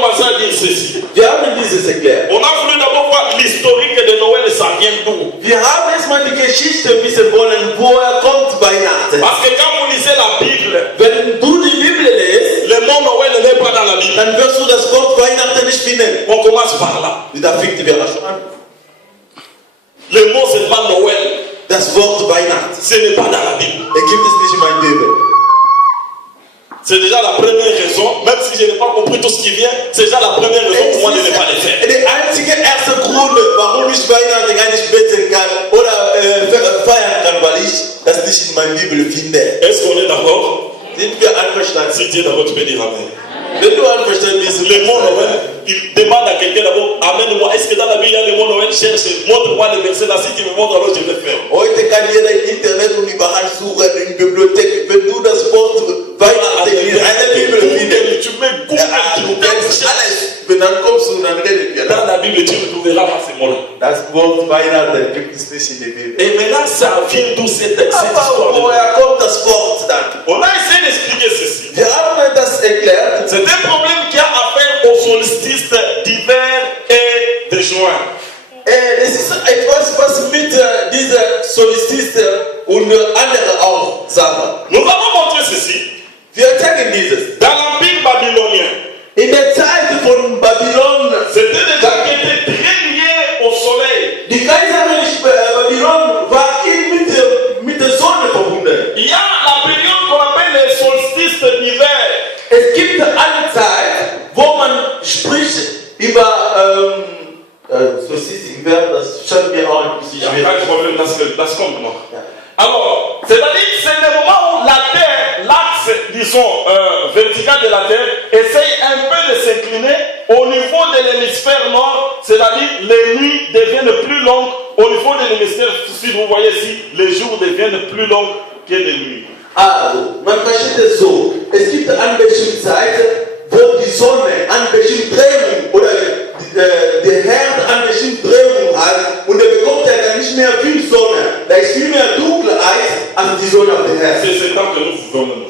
commencé à dire ceci. Wir haben dieses erklärt. On a voulu d'abord voir l'historique de Noël et ça vient d'où. Wir haben erstmal die Geschichte wissen wollen, woher kommt Weihnachten. Parce que quand vous lisez la Bible, Wenn du die Bibel liest, le mot Noël n'est pas dans la Bible. dann wirst du das Wort Weihnachten nicht finden. On commence par là. Da fängt wir schon an. Le mot c'est pas Noël. Das Wort Weihnachten. Ce n'est pas dans la Bible. Gibt es nicht in meiner Bibel. C'est déjà la première raison, même si je n'ai pas compris tout ce qui vient, c'est déjà la première raison pour moi de ne pas le faire. Der einzige erste Grund, warum ich Weihnachten gar nicht beten kann oder feiern kann, weil ich das nicht in meiner Bibel finde. Est-ce qu'on est d'accord? Sind wir einverstanden? Si tu es d'accord, tu peux dire Amen. Wenn du einverstanden bist, Le mot Noël, il demande à quelqu'un d'abord, amène-moi. Est-ce que dans la Bible il y a le mot Noël? Cherche, montre-moi le verset là. Si tu me montres, alors je vais le faire. heute kann jeder im Internet und überall suchen, in der Bibliothek, wenn du das Wort Weihnachten in einer Bibel findest. Tu mets Google, Du kennst alles. Wenn dann kommst du und dann redet wir. dans la Bible, tu ne trouveras pas ces mots-là. Das Wort Weihnachten gibt es nicht in der Bibel. Et maintenant, ça vient d'où cette histoire Aber de Noël? woher kommt das Wort dann? On a essayé d'expliquer ceci. Wir haben das erklärt. C'est un problème qui a affaire au solstice d'hiver et de juin. Es ist etwas, was mit dieser Solstice und anderen auch sagen. Nous avons montré ceci. Wir zeigen dieses. Dans l'Empire babylonien, In der Zeit von Babylon, c'était des gens qui étaient très liés au soleil. die kaiserliche Babylon war mit der Sonne verbunden. Il y a la période qu'on appelle le solstice d'hiver. Es gibt eine Zeit, wo man spricht über Solstice hiver, das schauen wir auch ein bisschen Il n'y a schwierig. pas de problème dans ce compte-moi. Ja. Alors, c'est-à-dire que c'est le moment où la Terre, l'axe, disons, vertical de la Terre, essaye un peu de s'incliner au niveau de l'hémisphère nord, c'est-à-dire les nuits deviennent plus longues. Au niveau de l'hémisphère sud, vous voyez ici, les jours deviennent plus longs que les nuits. Also, man versteht es so. Es gibt eine bestimmte Zeit, wo die Sonne eine bestimmte Drehung oder der Herd eine bestimmte Drehung hat und er bekommt ja dann nicht mehr viel Sonne. Da ist viel mehr Dunkelheit als die Sonne auf der Herd. C'est ce temps que nous vivons aujourd'hui.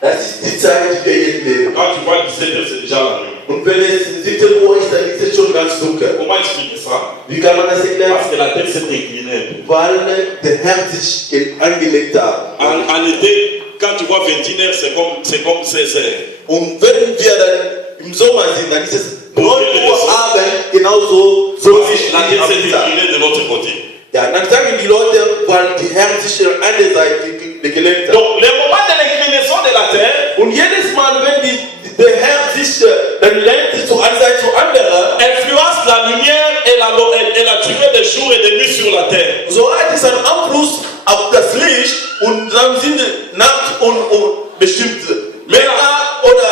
Das ist die Zeit, die wir jetzt leben. Quand tu vois 17 heures, c'est déjà la nuit. Und wenn es 17 Uhr ist, dann ist es schon ganz dunkel. Comment expliquer ça? Wie kann man das erklären? Parce que la Terre s'est inclinée. Weil der Herd sich angelegt hat. En été, quand tu vois 21 heures, c'est comme 16 heures. Und wenn wir dann im Sommer sind, dann ist es 9 Uhr Abend, genauso so sich La Terre s'est angelegt. inclinée de l'autre côté. Ja, dann sagen die Leute, weil die Herd sich an der Seite gelegt hat. Donc, le moment de l'inclinaison de la Terre Und jedes Mal, wenn der Herd sich dann lenkt zu einer Seite zu anderer, influence la lumière et la durée des jours et des nuits sur la Terre. so hat es einen Einfluss auf das Licht und dann sind Nacht und bestimmte länger oder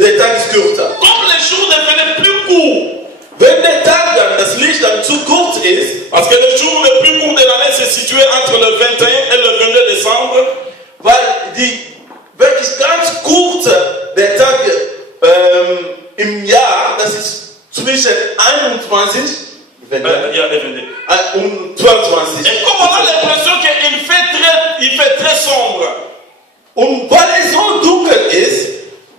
der Tag ist kürzer. Comme les jours devenaient plus courts, Wenn der Tag dann, das Licht dann zu kurz ist, parce que le jour le plus court de l'année se situait entre le 21 et le 22 décembre, weil die wirklich ganz kurze, der Tag im Jahr, das ist zwischen 21 und 22. et comme on a l'impression qu'il fait très sombre, Und weil es so dunkel ist,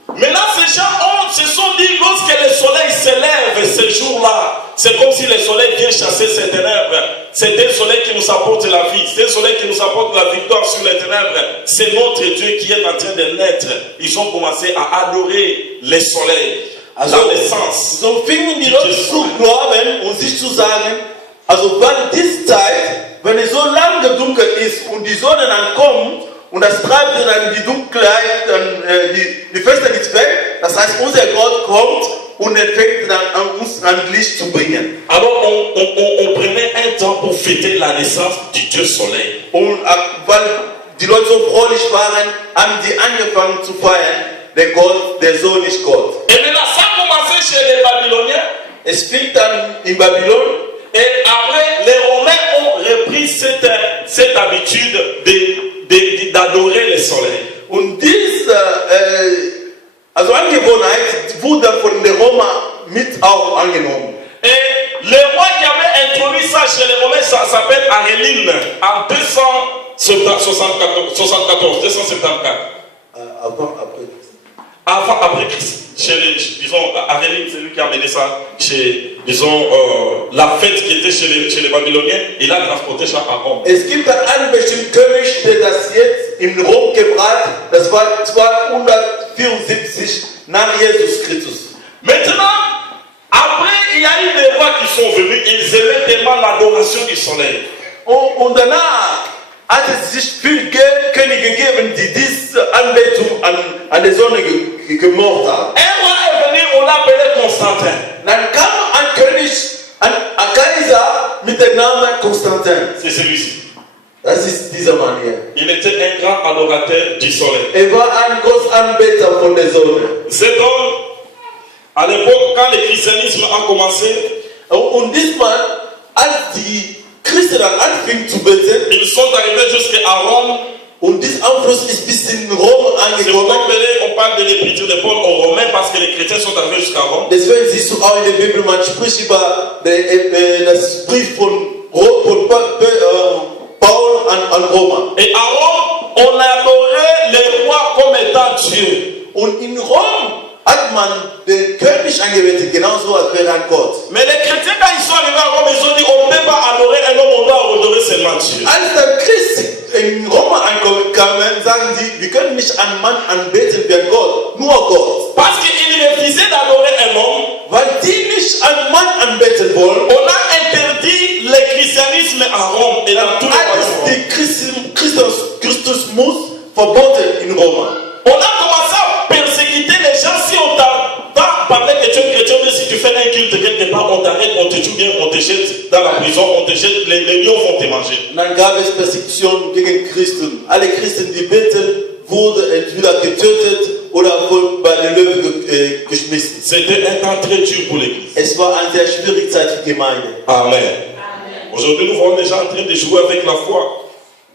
maintenant ces gens se sont dit, lorsque le soleil se lève ce jour-là, c'est comme si le soleil vient chasser ces ténèbres. C'est un soleil qui nous apporte la vie, c'est un soleil qui nous apporte la victoire sur les ténèbres. C'est notre Dieu qui est en train de naître. Ils ont commencé à adorer le soleil, la naissance. so fingen die Leute zu glauben und sich zu sagen, also weil diese Zeit, wenn es so lange dunkel ist und die Sonne dann kommt und das treibt dann die Dunkelheit, dann die Finsternis weg, das heißt unser Gott kommt und er fängt dann an uns an Licht zu bringen. Alors on prenait un temps pour fêter la naissance du Dieu soleil. Und weil die Leute so fröhlich waren, haben die angefangen zu feiern, der Sohn ist Gott. Et maintenant ça a commencé chez les Babyloniens. Es fing dann in Babylon. Et après, les Romains ont repris cette habitude d'adorer le soleil. Und diese Angewohnheit wurde von den Römern mit auch angenommen. Et le roi qui avait introduit ça chez les Romains, ça s'appelle Aréline, en 274. Après. Après Christ. chez les, disons, Arélie, c'est lui qui a amené ça chez, disons, la fête qui était chez les Babyloniens, il a transporté ça à Rome. Es gibt einen bestimmten König, der das jetzt in Rom gebracht, das war 274 nach Jesus Christus. Maintenant, après, il y a eu des rois qui sont venus, ils aimaient tellement l'adoration du soleil. Und danach hat es sich viele Könige gegeben, die diese Anbetung an der Sonne gemocht haben. Un roi est venu, on l'appelait Constantin. Dann kam ein König, ein Kaiser mit dem Namen Konstantin. C'est celui-ci. Das ist dieser Mann hier. Il était un grand adorateur du soleil. Er war ein großer Anbeter von der Sonne. Cet homme, à l'époque, quand le christianisme a commencé, Und diesmal, als die Christen anfingen zu beten, ils sont arrivés jusqu'à Rome. und dieser Einfluss ist bis in Rom C'est pourquoi angekommen. on parle de l'écriture de Paul aux Romains parce que les chrétiens sont arrivés jusqu'à Rome. Deswegen siehst du auch in der Bibel, man spricht über das Brief von Paul an Roma. Et à Rome, on adorait les rois comme étant Dieu. Und in Rom hat man den König angebetet, genauso als wäre ein Gott. Mais les chrétiens, quand ils sont arrivés à Rome, ils ont dit on ne peut pas adorer un homme, on doit adorer seulement Dieu. Als der Christ in Roma ankamen, sagen sie, wir können nicht einen Mann anbeten wie ein Gott, nur Gott. Parce qu'ils refusaient d'adorer un homme, Weil die nicht einen Mann anbeten wollen, on a interdit le christianisme à Rome et dans tous les royaumes. der Christusmus verboten in Roma. On a commencé à persécuter les gens. Si on t'a parlé que tu es chrétien, mais si tu fais un culte quelque part, on t'arrête, on te tue bien, on te jette dans la prison, on te jette, les lions vont te manger. Und dann gab es Persecution gegen Christen. Alle Christen, die beten, wurden entweder getötet oder bei den Löwen geschmissen. C'était un temps très dur pour l'église. Es war eine sehr schwierige Zeit für die Gemeinde. Amen. Aujourd'hui, nous voyons les gens en train de jouer avec la foi.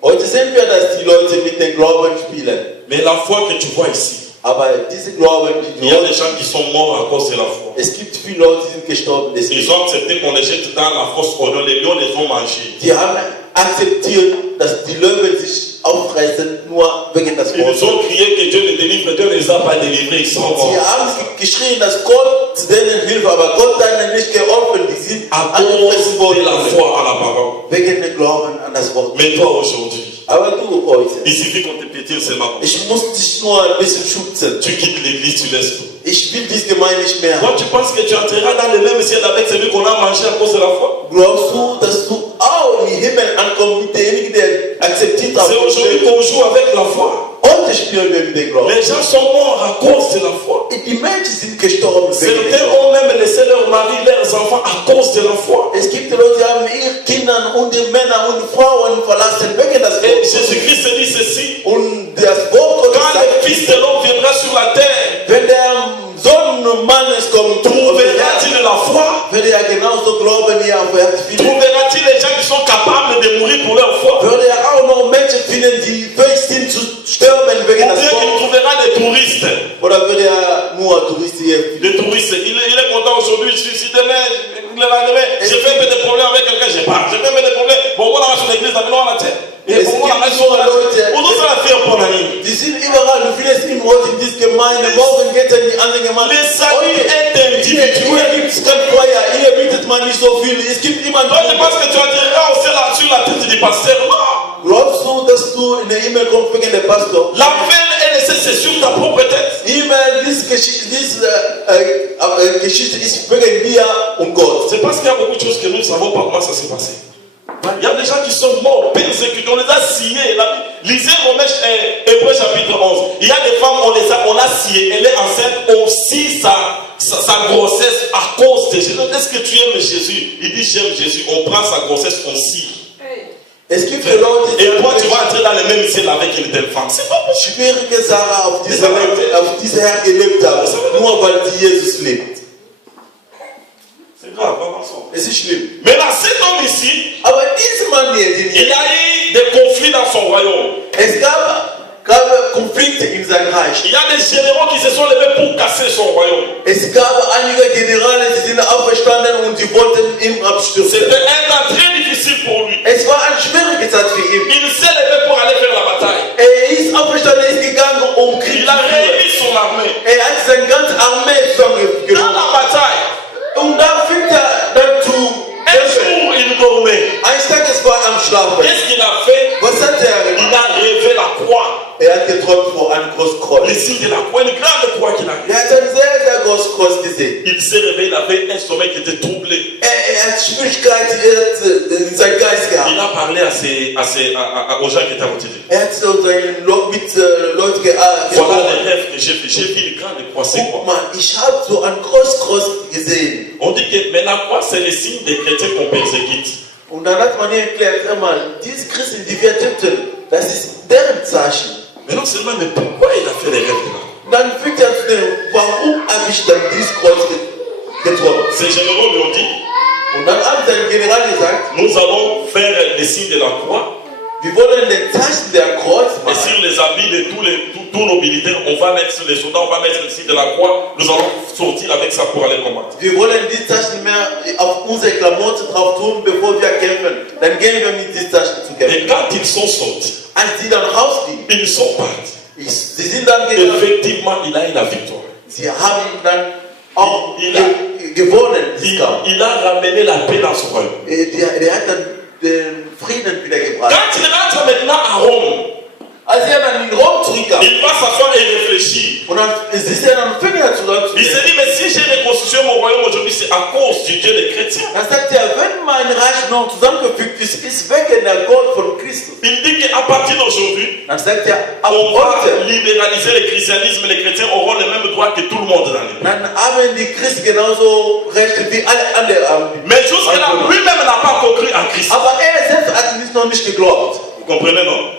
Heute sehen wir, dass die Leute mit dem Glauben spielen. Mais la foi que tu vois ici, Aber diese Glauben, il y a des gens qui sont morts à cause de la foi. es gibt viele Leute, die sind gestorben. Ils ont accepté qu'on les jette dans la fosse aux lions, les lions les ont mangés. Die haben akzeptiert, dass die Löwen sich auffressen, nur wegen des Ils Wortes. ont crié que Dieu les délivre, Dieu ne les a pas délivrés, ils sont morts. Sie haben geschrien, dass Gott denen hilft, aber Gott hat ihnen nicht geholfen. Die sind À angefressen cause de worden la foi à la parole. wegen dem Glauben an das Wort. Mais toi aujourd'hui, Aber du heute, il suffit qu'on te piétine seulement. ich muss dich nur ein bisschen schützen. Tu quittes l'église, tu laisses tout. Ich will diese Gemeinde nicht mehr. Toi, tu penses que tu entreras dans le même ciel avec celui qu'on a mangé à cause de la foi? Glaubst du, dass du auch in den Himmel ankommst mit demjenigen, der akzeptiert hat? C'est aujourd'hui qu'on joue avec la foi. Heute spielen wir mit dem Glauben. Les gens sont morts à cause de la foi. Die Menschen sind gestorben wegen dem Certains Glauben. ont même laissé leurs maris, leurs enfants à cause de la foi. Es gibt Leute, die haben ihre Kinder und die Männer und Frauen verlassen wegen des Et Wortes. Jésus-Christ dit ceci: Und das Wort Gottes quand sagt, le Fils de l'homme viendra sur la terre, wenn der Sohn Mannes kommt, trouvera-t-il la foi? würde er genauso glauben wie auf Erden finden. Trouvera-t-il les gens qui sont capables de mourir pour leur foi? Würde er auch noch Menschen finden, die fähig sind zu sterben wegen Ou des bien qu'il Wortes? trouvera des touristes? Oder würde er nur Touristen hier finden? Des touristes. Il est content aujourd'hui, si demain, le lendemain, j'ai fait un peu de problèmes avec quelqu'un, je pars. J'ai fait un peu de problèmes. Bon, on a sur l'église, on a la tête. Et bon, on a sur la tête. On doit la faire pour l'année. Die sind überall, du findest ihn heute in dieser Gemeinde, morgen geht er in die andere Gemeinde. Le salut est Hier individuel. gibt es kein Feuer, hier bietet man nicht so viel. Es gibt immer Toi, je pense que tu entreras aussi là sur la tête du pasteur. Non. Glaubst du, dass du in der E-Mail kommst wegen der Pastor? L'enfer est laissé, c'est sur ta propre tête. E-Mail, diese Geschichte ist wegen dir und Gott. C'est parce qu'il y a beaucoup de choses que nous ne savons pas comment ça s'est passé. Il y a des gens qui sont morts, persécutés, on les a sciés. Lisez Romains, Hébreux chapitre 11. Il y a des femmes, on a scié. Elle est enceinte, on scie sa grossesse à cause de Jésus. Est-ce que tu aimes Jésus? Il dit j'aime Jésus. On prend sa grossesse, on scie. Es gibt Leute, die Et toi, tu vas entrer dans le même ciel avec une telle femme. C'est pas possible. schwierige Sachen auf dieser Herr gelebt haben, nur weil sie Jesus liebt. C'est grave, avançons. Es ist schlimm. Mais là, cet homme ici, Aber dieser Mann hier, il y a eu des conflits dans son royaume. es gab Konflikte in seinem Reich. Il y a des généraux qui se sont levés pour casser son royaume. Es gab einige Generale, die sind aufgestanden und die wollten ihn abstürzen. C'était un temps très difficile pour lui. Es war eine schwierige Zeit für ihn. Il s'est levé pour aller faire la bataille. Er ist aufgestanden, ist gegangen, um Krieg Il zu a führen. réuni son armée. Er hat seine ganze Armee Dans la bataille, Und da fängt dann zu un jour il dormait. Eines Tages war er am Schlafen. Qu'est-ce qu'il a fait? Was hat er Il gemacht? a rêvé la croix. Er hat geträumt vor einem großen Kreuz. Le signe de la croix, une grande croix qu'il a Er vu. hat ein sehr, sehr großes Kreuz gesehen. Il s'est réveillé, il avait un sommeil qui était troublé. Er hat Schwierigkeiten in seinem Geist Il gehabt. a parlé aux gens qui étaient à côté de lui. Er hat so mit Leuten Voilà gesprochen. les rêves que j'ai fait. J'ai vu une grande croix, c'est Guck quoi? mal, ich habe so ein großes Kreuz gesehen. On dit que mais la croix, c'est le signe des chrétiens qu'on persécute. Und dann hat man ihm erklärt, immer, diese Christen, die wir töten, das ist deren Zeichen. Mais non seulement, mais pourquoi il a fait les rêves là? Dann fängt er zu denken, warum habe ich dann dieses Kreuz geträumt? Ces généraux lui ont dit, Und dann hat der General gesagt, nous allons faire le signe de la croix. wir wollen den Zeichen der Kreuz Et machen. sur les habits de tous nos militaires, on va mettre sur les soldats, on va mettre le signe de la croix. Nous allons sortir avec ça pour aller combattre. Wir wollen die Zeichen mehr auf unsere Klamotten drauf tun, bevor wir kämpfen. Dann gehen wir mit diesen Zeichen zu kämpfen. Et quand ils sont sortis, Als sie dann rausgingen, ils sont partis. sie sind dann gegangen. Effectivement, il a eu la victoire. Sie haben dann auch Il a- gewonnen. diesen Kampf. Il a ramené la paix dans son royaume. Der hat dann den Frieden wiedergebracht. Quand il rentre maintenant à Rome, Als er dann in Rom zurückkam, il va s'asseoir et réfléchir. und dann ist er dann Finger zu Il s'est dit, mais si j'ai reconstruit mon royaume aujourd'hui, c'est à cause du Dieu des chrétiens. Dann sagt er, wenn mein Reich noch zusammengefügt ist, ist wegen der Gott von Christus. Il dit qu'à partir d'aujourd'hui, Dann sagt er, ab on va heute, libéraliser le christianisme. Les chrétiens auront les mêmes droits que tout le monde dans le monde. dann haben die Christen genauso Rechte wie alle anderen. Mais jusque-là, lui-même n'a pas encore cru en Christ. Aber er selbst hat noch nicht geglaubt. Vous comprenez, non?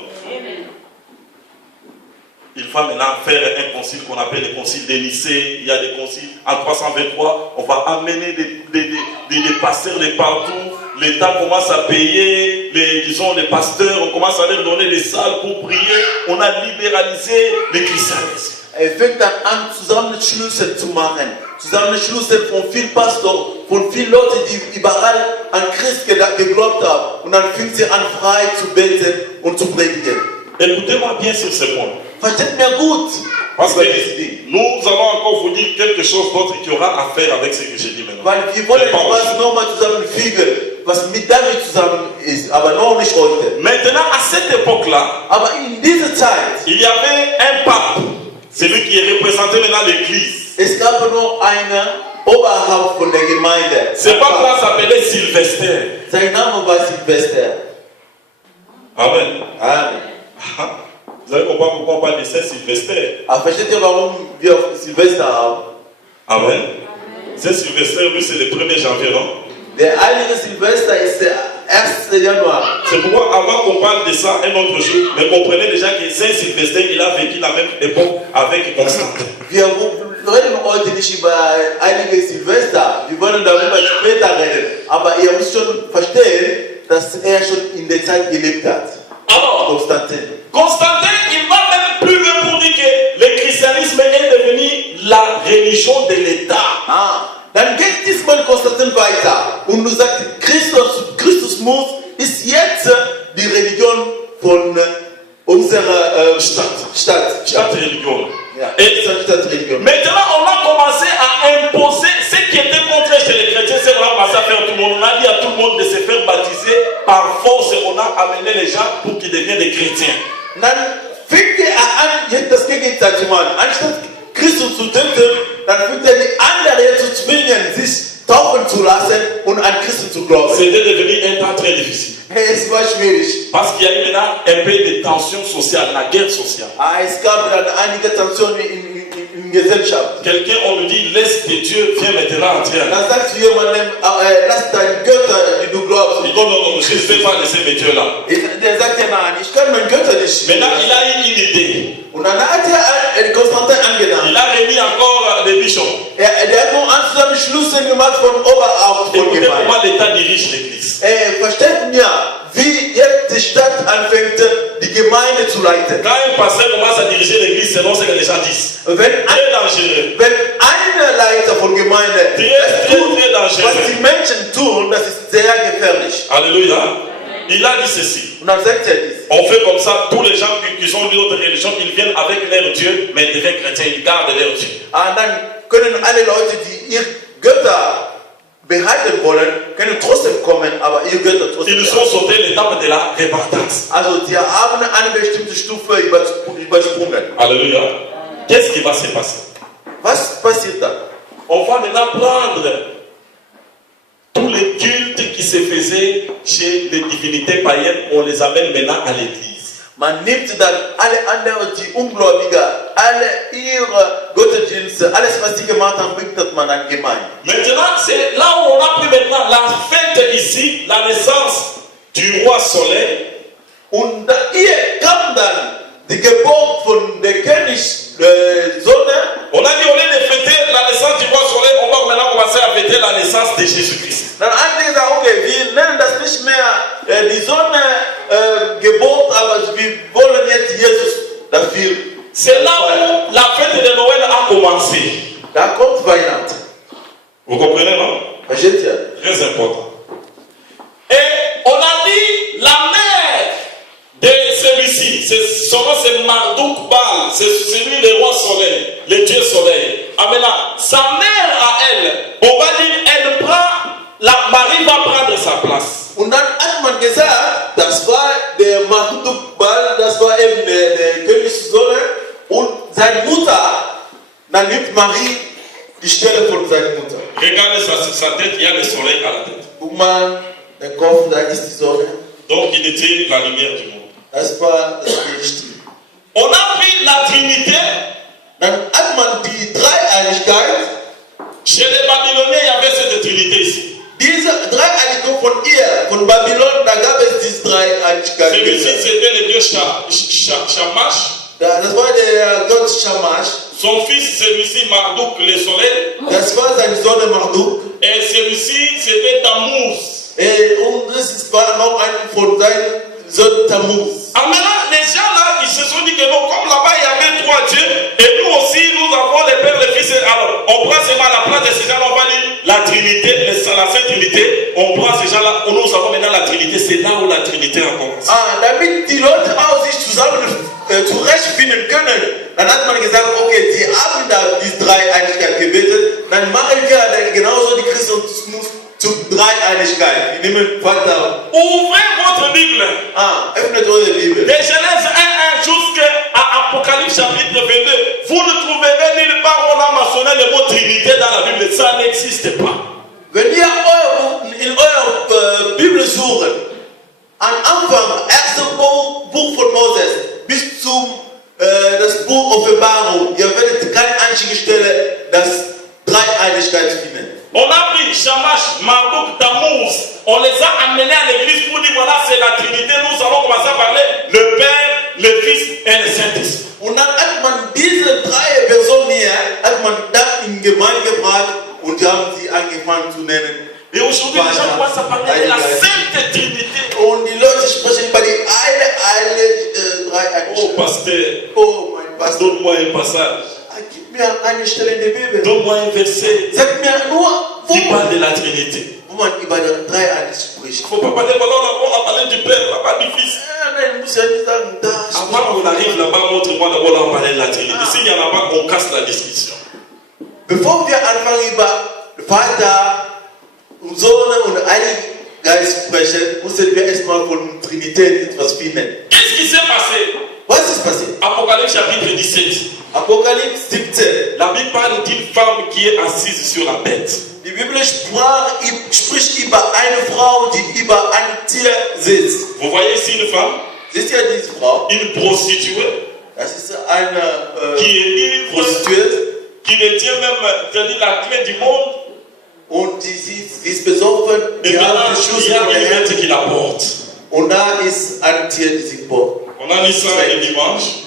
Il va maintenant faire un concile qu'on appelle le concile de Nicée. Il y a des conciles en 323. On va amener des pasteurs de partout. L'État commence à payer les pasteurs. On commence à leur donner des salles pour prier. On a libéralisé le christianisme. Er fängt dann an, Zusammenschlüsse zu machen. Zusammenschlüsse von vielen Pastoren, von vielen Leuten, die überall an Christ geglaubt haben. Und dann fängt sie an, frei zu beten und zu predigen. Écoutez-moi bien sur ce point. Versteht mir gut. Parce que über diese Dinge. nous allons encore vous dire quelque chose d'autre qui aura à faire avec ce que j'ai dit maintenant. Weil wir wollen C'est pas was aussi. nochmal zusammenfügen, was mit damit zusammen ist, aber noch nicht heute. Maintenant, à cette époque-là, Aber in dieser Zeit, il y avait un pape, celui qui représentait maintenant l'Église. es gab nur einen Oberhaupt von der Gemeinde. Ce pape-là s'appelait Sylvester. Sein Name war Silvester. Amen. Amen. Vous savez pourquoi on parle de Saint-Sylvester? Aber versteht ihr, warum wir Silvester haben? Amen. Saint-Sylvester, lui, c'est le 1er janvier, non? Der heilige Silvester ist der 1. Januar. C'est pourquoi avant qu'on parle de ça un autre jour, mais comprenez déjà que Saint-Sylvester, il a vécu la même époque avec Constantin. Wir reden heute nicht über heilige Silvester. Wir wollen darüber später reden. Aber ihr müsst schon verstehen, dass er schon in der Zeit gelebt hat. Alors, Constantin, il va même plus loin pour dire que le christianisme est devenu la religion de l'État. Dann geht diesmal Konstantin weiter und sagt, Christusmus ist jetzt die Religion von unserer Stadt. Stadtreligion. Ja, Et Stadtreligion. maintenant, on a commencé à imposer ce qui était contraire chez les chrétiens, c'est qu'on a commencé à faire tout le monde. On a dit à tout le monde de se faire baptiser par force. On a amené les gens pour qu'ils deviennent des chrétiens. Dann fängt er an, jetzt das Gegenteil zu machen. Anstatt Christus zu töten, dann fängt er die anderen zu zwingen, sich taufen zu lassen und an Christus zu glauben. C'était devenu un temps très difficile. Es war schwierig. Parce qu'il y a eu maintenant un peu de tension sociale, la guerre sociale. Es gab dann einige Tensionen in Gesellschaft. Quelqu'un, on lui dit, laisse tes dieux, viens maintenant entrer. Dann sagst du jemandem, lass deinen Götter, die du glaubst. Il dit, non, non, je ne vais pas laisser mes dieux là. Der sagt ja, nein, ich kann meinen Götter nicht. Maintenant, il a eu une idée. Und dann hat er Konstantin angenommen. Il a remis encore des bichons. Der hat nur einen Zusammenschluss gemacht von Oberhaupt von Écoutez Gemeinde. comment l'État dirige l'Église. Versteht mir, wie jetzt die Stadt anfängt, die Gemeinde zu leiten. Quand un pasteur commence à diriger l'Église, selon ce que les gens disent, Wenn très dangereux. ein Leiter von Gemeinde Très, tut, très dangereux. was die Menschen tun, das ist sehr gefährlich. Alléluia. Il a dit ceci. Und dann sagt er dies. On fait comme ça, tous les gens qui sont d'une autre religion, ils viennent avec leur Dieu, mais ils deviennent chrétiens, ils gardent leur Dieu. Dann können alle Leute, die ihr Götter behalten wollen, können trotzdem kommen, aber ihr Götter trotzdem. Ils ont sauté l'étape de la repentance. Also die haben eine bestimmte Stufe übersprungen. Alléluia. Qu'est-ce qui va se passer? Was passiert dann? On va maintenant prendre tous les cultes qui se faisaient chez les divinités païennes, on les amène maintenant à l'église. Man nimmt dann alle anderen, die Ungläubige, alle ihre Gottesdienste, alles was sie gemacht haben, bringt das man an Gemeinde. Maintenant, c'est là où on a pris maintenant la fête ici, la naissance du roi soleil. Und hier kam dann die Geburt von der König Sonne. On a dit au lieu de fêter la naissance du roi soleil, on va maintenant commencer à fêter la naissance de Jésus-Christ. Dann haben sie gesagt, okay, wir nennen das nicht mehr die Sonne Geburt, aber wir wollen jetzt Jesus dafür. C'est là où la fête de Noël a commencé. Da kommt Weihnachten. Vous comprenez, non? Versteht ihr? Très important. Et on a dit la mère de celui-ci, son nom c'est Marduk Baal, c'est celui le roi soleil, le dieu soleil. Ah maintenant, sa mère à elle, on va dire, elle prend, la Marie va prendre sa place. Und dann hat man gesagt, das war der Marduk Baal, das war eben der König Sonne und seine Mutter, dann nimmt Marie die Stelle von seiner Mutter. Regardez sa tête, il y a le soleil à la tête. Guck mal, der Kopf, da ist die Sonne. Donc il était la lumière du monde. Das war das Licht. On a pris la Trinité. Dann hat man die Dreieinigkeit. Chez les Babyloniens, il y avait cette Trinité ici. Diese Dreieinigkeit von ihr, von Babylon, da gab es diese Dreieinigkeit. Celui-ci, c'était le dieu Shamash. Das war der Gott Shamash. Son fils, celui-ci, Marduk, le soleil. Das war sein Sohn Marduk. Et celui-ci, c'était Tammuz. Und das war noch ein von seinen Sohn Tammuz. Alors maintenant, les gens là, ils se sont dit que non, comme là-bas, il y avait trois dieux, et nous aussi, nous avons les pères, les fils. Alors, on prend seulement la place de ces gens-là, on va dire la Trinité, la Sainte Trinité. On prend ces gens-là, nous avons maintenant la Trinité. C'est là où la Trinité a commencé. Damit die Leute auch sich zusammen zurechtfinden können, dann hat man gesagt, okay, die haben da die Dreieinigkeit gebetet, dann machen wir dann genauso die Christentum zur Dreieinigkeit. Wir nehmen Vater. Ouvrez votre Bible. Öffnet eure Bibel. De Genèse 1 jusqu'à Apocalypse chapitre 22, vous ne trouverez nulle part où on a mentionné le mot Trinité dans la Bible. Ça n'existe pas. Wenn ihr in eurer Bibel suchen, am Anfang, erstes Buch von Moses, bis zum das Buch Offenbarung, ihr werdet keine einzige Stelle das Dreieinigkeit finden. On a pris Shamash, Marduk, Tammuz, on les a amenés à l'église pour dire voilà, c'est la Trinité, nous allons commencer à parler le Père, le Fils et le Saint-Esprit. Und dann hat man diese drei Personen hier, hat man dann in Gemeinde gebracht und haben sie angefangen zu nennen. Et aujourd'hui, les gens commencent à parler de la Sainte Trinité. Und die Leute sprechen über die eine Dreieinigkeit. Oh, Pasteur, Oh, mein Pastor, donne-moi un passage. gib mir eine Stelle in der Bibel. Donne-moi un verset Sag mir nur, qui parle de la Trinité. wo man über die Dreieinigkeit spricht. Il ne faut pas parler, voilà, on a parlé du Père, on a parlé du Fils. Nein, muss ja nicht sagen, da. Avant qu'on arrive là-bas, montre-moi d'abord là, on parlait de la Trinité. S'il n'y en a pas, on casse la discussion. Bevor wir anfangen über Vater und Sohn und Heiligen Geist sprechen, müssen wir erstmal von Trinität etwas finden. Qu'est-ce qui s'est passé? Was ist passiert? Apocalypse chapitre 17. Apokalypse 17. La Bible parle d'une femme qui est assise sur la bête. Die Bibel spricht über eine Frau, die über ein Tier sitzt. Vous voyez ici une femme, Seht ihr diese Frau? une prostituée, Das ist eine qui est ivre, Prostituierte qui détient même c'est-à-dire la clé du monde. und sie ist besoffen, Et die hat maintenant, die il Schlüssel y a von der une Hand. bête qui la porte. Und da ist ein Tier, die sich bohrt. On a lu ça le dimanche.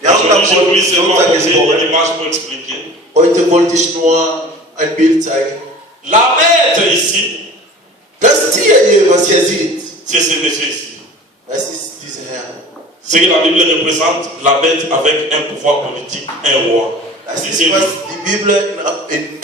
Wir haben Aujourd'hui, j'ai voulu seulement Sonntag poser gesprochen. une image pour expliquer. Heute wollte ich nur ein Bild zeigen. La bête ici, Das Tier hier, was ihr seht, c'est ce monsieur ici. das ist dieser Herr. Ce que la Bible représente, la bête avec un pouvoir politique, un roi. Das C'est ist, was die Bibel in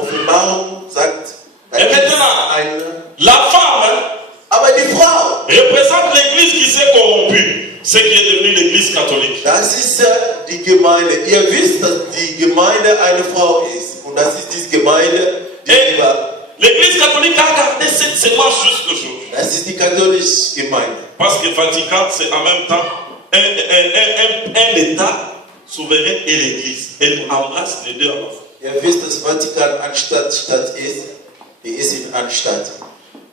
Offenbarung sagt. Da Et gibt es maintenant, eine. la femme Aber die Frau, représente l'église qui s'est corrompue. Ce qui est devenu l'église catholique. Das ist die Gemeinde. Ihr wisst, dass die Gemeinde eine Frau ist. Und das ist diese Gemeinde, die Et l'église catholique a gardé cette sémence jusqu'au jour. Das ist die katholische Gemeinde. Parce que Vatican, c'est en même temps un État souverain et l'église. Elle embrasse les deux alors. Ihr wisst, dass Vatikan eine Stadt ist. Die ist in einer Stadt.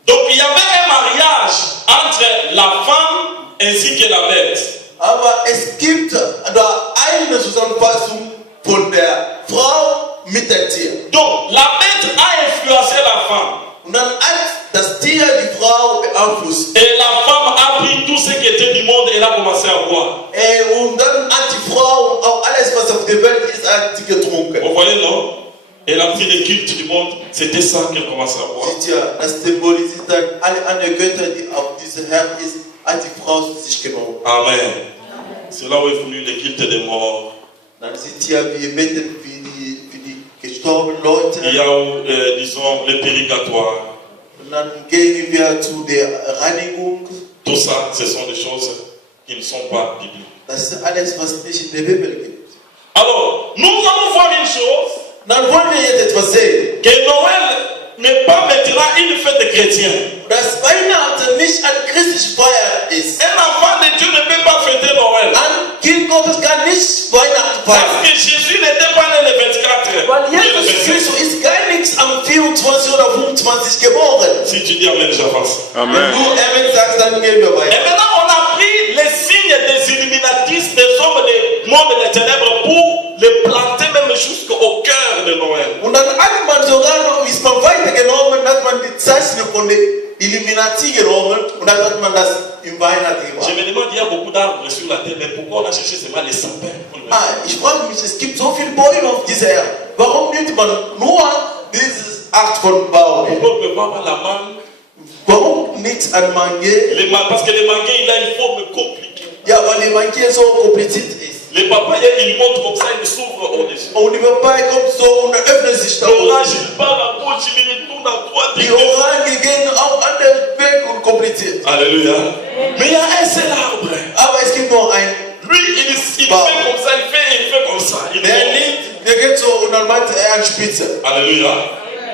Donc il y avait un mariage entre la femme ainsi que la bête. Aber es gibt da eine Zusammenfassung von der Frau mit der Tier. Donc la bête a influencé la femme. Und dann hat das Tier die Frau beeinflusst. Et la femme a pris tout ce qui était du monde et elle a commencé à boire. Und dann hat die Frau auch alles, was auf der Welt ist, hat sie getrunken. Vous voyez, non? Elle a pris les cultes du monde. C'était ça qu'elle commençait à boire. Seht ihr, das symbolisiert dann alle anderen Götter, die auf dieser Herr ist, hat die Frau zu sich genommen. Amen. C'est là où est venu le culte des morts. Dann seht ihr, wir beten für die gestorbenen Leute. Il y a où, disons, le purgatoire. Und dann gehen wir zu der Reinigung. Tout ça, ce sont des choses qui ne sont pas bibliques. Das ist alles, was nicht in der Bibel gibt. Alors, nous allons voir une chose. Dann wollen wir jetzt etwas sehen. Que Noël n'est pas maintenant une fête chrétienne. Dass Weihnachten nicht ein christliches Feier ist. Un enfant de Dieu ne peut pas fêter Noël. Ein Kind Gottes kann nicht Weihnachten Parce feiern. que Jésus n'était pas né le 24. Weil ni le Jesus 25. Christus ist gar nichts am 24 oder 25 geboren. Si tu dis Amen, j'avance. Wenn du Amen sagst, dann gehen wir Et weiter. maintenant, on a pris les signes des illuminatistes, des hommes des mondes des ténèbres pour les planter même jusqu'au cœur de Noël. Und dann hat man sogar noch, ist man weitergenommen, hat man die Zeichen von der Illuminati genommen und dann hat man das im Weihnachten gemacht. Je me demande, il y a beaucoup d'arbres sur la terre, mais pourquoi on a cherché seulement les sapins pour le mettre? Ich frage mich, es gibt so viele Bäume auf dieser Erde. Warum nimmt man nur diese Art von Baum? Pourquoi on ne peut pas avoir la mangue? Warum nichts an Mangue? Parce que le manguier, il a une forme compliquée. Ja, weil die Mangue so kompliziert ist. Les papayers, ils montent comme ça, ils s'ouvrent au-dessus. Und die Papaya kommt so und dann öffnet sich da L'orange, oben. il part à gauche, il retourne à droite. Die Orange gehen auch an den Weg und kompliziert. Alléluia. Mais il y a un seul arbre. Aber es gibt noch einen. Lui, il fait comme ça, il fait comme ça. Il monte. Der geht so und dann meint er an Spitze. Alléluia.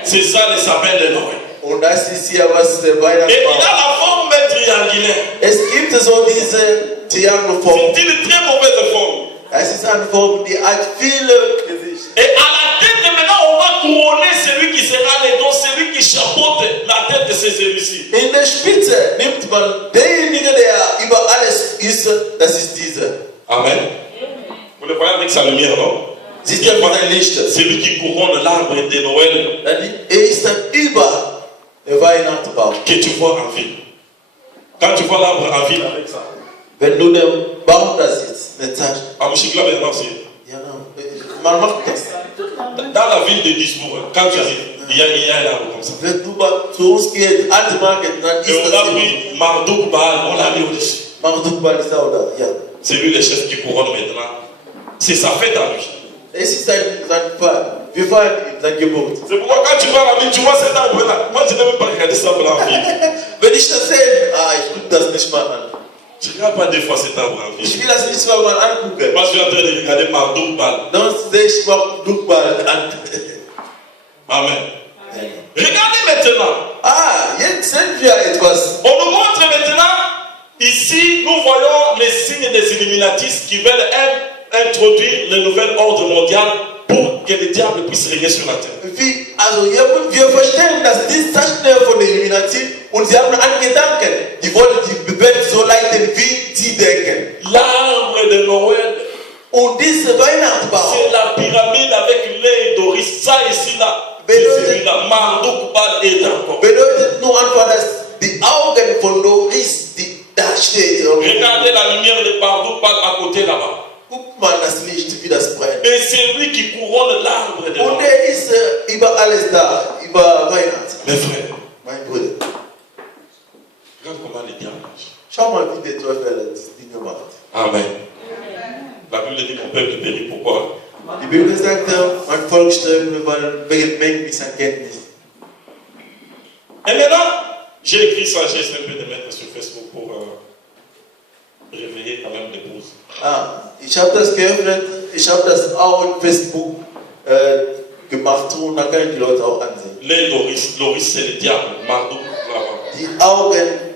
C'est ça le sapin de Noël. Und das ist hier, was der Et il Weihnachtsbaum. a la forme triangulaire. Es gibt so diese Triangelform. C'est une très mauvaise forme. Es ist eine Form, die hat viele Gesichter. Et à la tête, maintenant, on va couronner celui qui sera né, donc celui qui chapeaute la tête de ces élus-ci. In der Spitze nimmt man derjenige, der über alles ist, das ist dieser. Amen. Vous le voyez avec sa lumière, non? Siehst du mit einem Licht? Celui qui couronne l'arbre de Noël Er ist dann über der Weihnachtsbaum. que tu vois en ville. Quand tu vois l'arbre en ville avec ça. Wenn du den Baum da siehst, eine Zeit. À Mouchikla, maintenant, c'est. Ja, man macht das. Dans la ville de Duisbourg, quand tu arrives, il y a un arbre comme ça. Wenn du zu uns gehst, alte Market, dann Et ist on das a immer. pris Marduk Baal, on l'a mis au-dessus. Marduk Baal ist auch da, ja. C'est lui le chef qui couronne maintenant. C'est sa fête à lui. Es ist sein Fall. Wir feiern sein Geburt. C'est pourquoi quand tu vas à la ville, tu vois cet arbre-là. Moi, je n'ai même pas regardé ça pour la ville. Wenn ich das sehe, ich gucke das nicht mal an. Je ne regarde pas deux fois cet arbre en Ich ville. will das nicht mal angucken. Moi, je suis en train de regarder Marduk Baal. Dann sehe ich Marduk Baal an. Amen. Regardez maintenant. Jetzt sehen wir etwas. On nous montre maintenant, ici, nous voyons les signes des illuminatistes qui veulent introduire le nouvel ordre mondial pour que le diable puisse régner sur la terre. Wir verstehen, dass die Zeichen von der Illuminati und sie haben einen Gedanken. Die wollen die Welt so leiten, wie sie denken. L'arbre de Noël, Und diese Weihnachtsbaum, c'est la pyramide avec l'œil d'Oris. Ça ici, là, c'est celui-là. Marduk Baal est encore. bedeutet nur einfach, dass die Augen von Doris, die da steht. Regardez la lumière de Marduk Baal à côté là-bas. Guck mal das Licht, wie das brennt. Et c'est lui qui couronne l'arbre de Und Noël. er ist über alles da, über Weihnachten. Mes frères, Mein Bruder, regarde comment le diable marche. schau mal, wie der Teufel das Ding macht. Amen. La Bible dit mon peuple périt. Pourquoi? Die Bibel sagt, mein Volk stirbt, weil wegen Mengenerkenntnis. Et maintenant, j'ai écrit ça, j'ai essayé un peu de mettre sur Facebook réveiller quand même l'épouse. Ich habe das geöffnet, ich habe das auch in Facebook gemacht und da kann ich die Leute auch ansehen. Les Loris c'est le diable. Marduk, là-bas. Die Augen